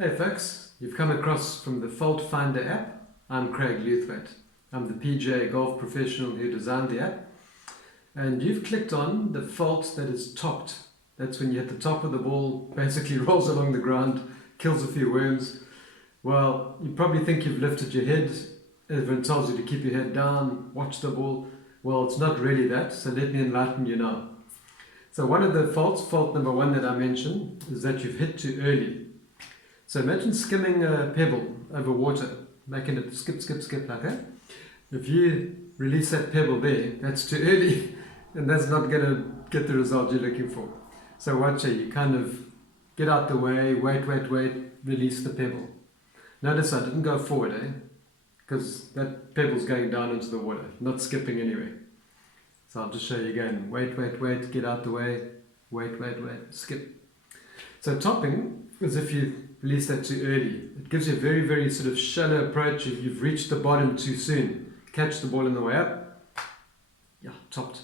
Hey folks, you've come across from the Fault Finder app. I'm Craig Luthwaite. I'm the PGA golf professional who designed the app. And you've clicked on the fault that is topped. That's when you hit the top of the ball, basically rolls along the ground, kills a few worms. Well, you probably think you've lifted your head. Everyone tells you to keep your head down, watch the ball. Well, it's not really that, so let me enlighten you now. So one of the faults, fault number one that I mentioned, is that you've hit too early. So imagine skimming a pebble over water, making it skip, skip, skip like that. If you release that pebble there, that's too early, and that's not going to get the result you're looking for. So watch it, you kind of get out the way, wait, release the pebble. Notice I didn't go forward, because that pebble's going down into the water, not skipping anyway. So I'll just show you again. Wait, get out the way, wait, skip. So topping is if you release that too early. It gives you a very, very sort of shallow approach. If you've reached the bottom too soon, catch the ball on the way up, yeah, topped.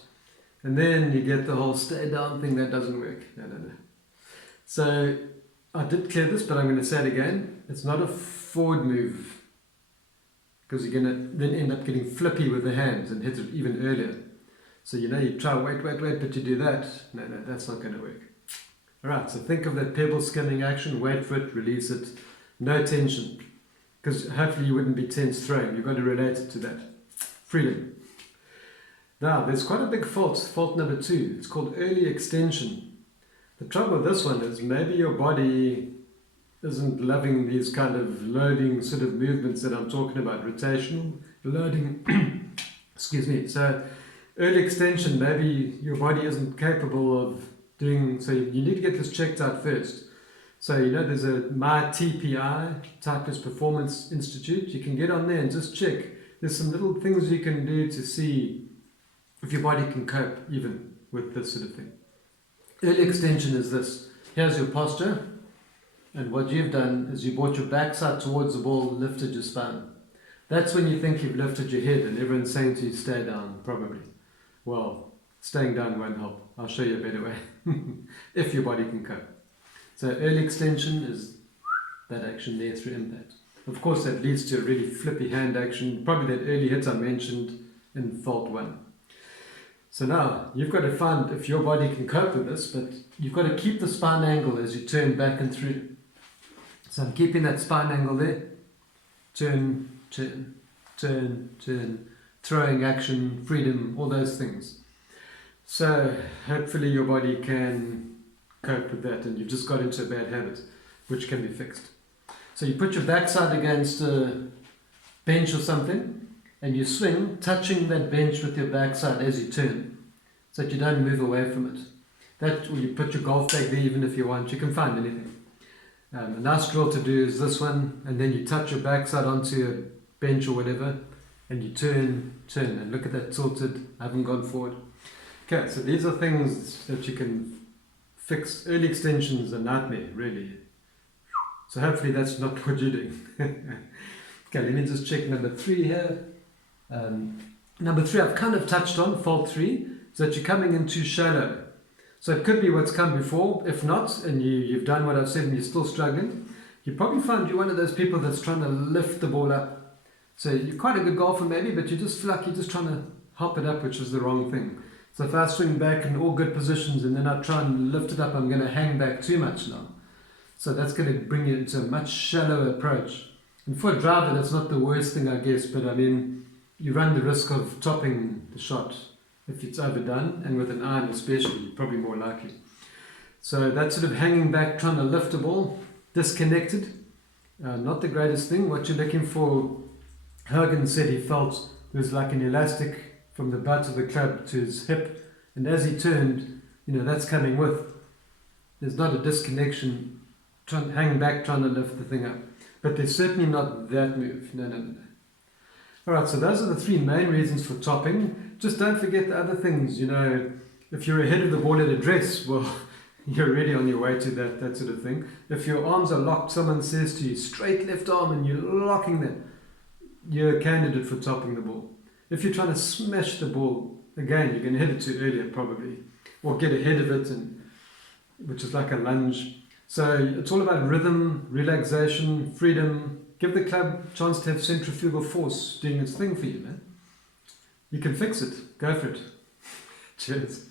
And then you get the whole stay down thing. That doesn't work. No. So I did clear this, but I'm going to say it again. It's not a forward move, because you're going to then end up getting flippy with the hands and hit it even earlier. So you try wait, but you do that. No, that's not going to work. Alright, so think of that pebble skimming action, wait for it, release it, no tension, because hopefully you wouldn't be tense throwing. You've got to relate it to that. Freedom. Now, there's quite a big fault number two. It's called early extension. The trouble with this one is maybe your body isn't loving these kind of loading sort of movements that I'm talking about, rotational, loading, excuse me. So early extension, maybe your body isn't capable of doing, so you need to get this checked out first. So there's a MyTPI, Typist Performance Institute. You can get on there and just check. There's some little things you can do to see if your body can cope even with this sort of thing. Early extension is this. Here's your posture, and what you've done is you brought your backside towards the ball, lifted your spine. That's when you think you've lifted your head and everyone's saying to you, stay down, probably. Well, staying down won't help. I'll show you a better way, if your body can cope. So early extension is that action there through impact. Of course, that leads to a really flippy hand action, probably that early hit I mentioned in fault one. So now, you've got to find if your body can cope with this, but you've got to keep the spine angle as you turn back and through. So I'm keeping that spine angle there. Turn, throwing action, freedom, all those things. So hopefully your body can cope with that, and you've just got into a bad habit, which can be fixed. So you put your backside against a bench or something, and you swing, touching that bench with your backside as you turn, so that you don't move away from it. That, or you put your golf bag there even if you want, you can find anything. A nice drill to do is this one, and then you touch your backside onto a bench or whatever, and you turn, and look at that tilted, I haven't gone forward. Okay, so these are things that you can fix. Early extension is a nightmare, really. So hopefully that's not what you're doing. Okay, let me just check number three here. Number three I've kind of touched on, fault three, is that you're coming in too shallow. So it could be what's come before. If not, and you've done what I've said and you're still struggling, you probably find you're one of those people that's trying to lift the ball up. So you're quite a good golfer maybe, but you just feel like you're just trying to hop it up, which is the wrong thing. So if I swing back in all good positions and then I try and lift it up, I'm going to hang back too much now. So that's going to bring you into a much shallower approach. And for a driver, that's not the worst thing, I guess, but I mean, you run the risk of topping the shot if it's overdone, and with an iron especially, you're probably more likely. So that sort of hanging back, trying to lift a ball, disconnected, not the greatest thing. What you're looking for, Hogan said he felt there's like an elastic from the butt of the club to his hip, and as he turned, that's coming with. There's not a disconnection, hanging back, trying to lift the thing up. But there's certainly not that move. No. Alright, so those are the three main reasons for topping. Just don't forget the other things. If you're ahead of the ball at address, well, you're already on your way to that sort of thing. If your arms are locked, someone says to you, straight left arm, and you're locking them, you're a candidate for topping the ball. If you're trying to smash the ball, again, you're going to hit it too early probably, or get ahead of it, which is like a lunge. So it's all about rhythm, relaxation, freedom. Give the club a chance to have centrifugal force doing its thing for you, man. You can fix it. Go for it. Cheers.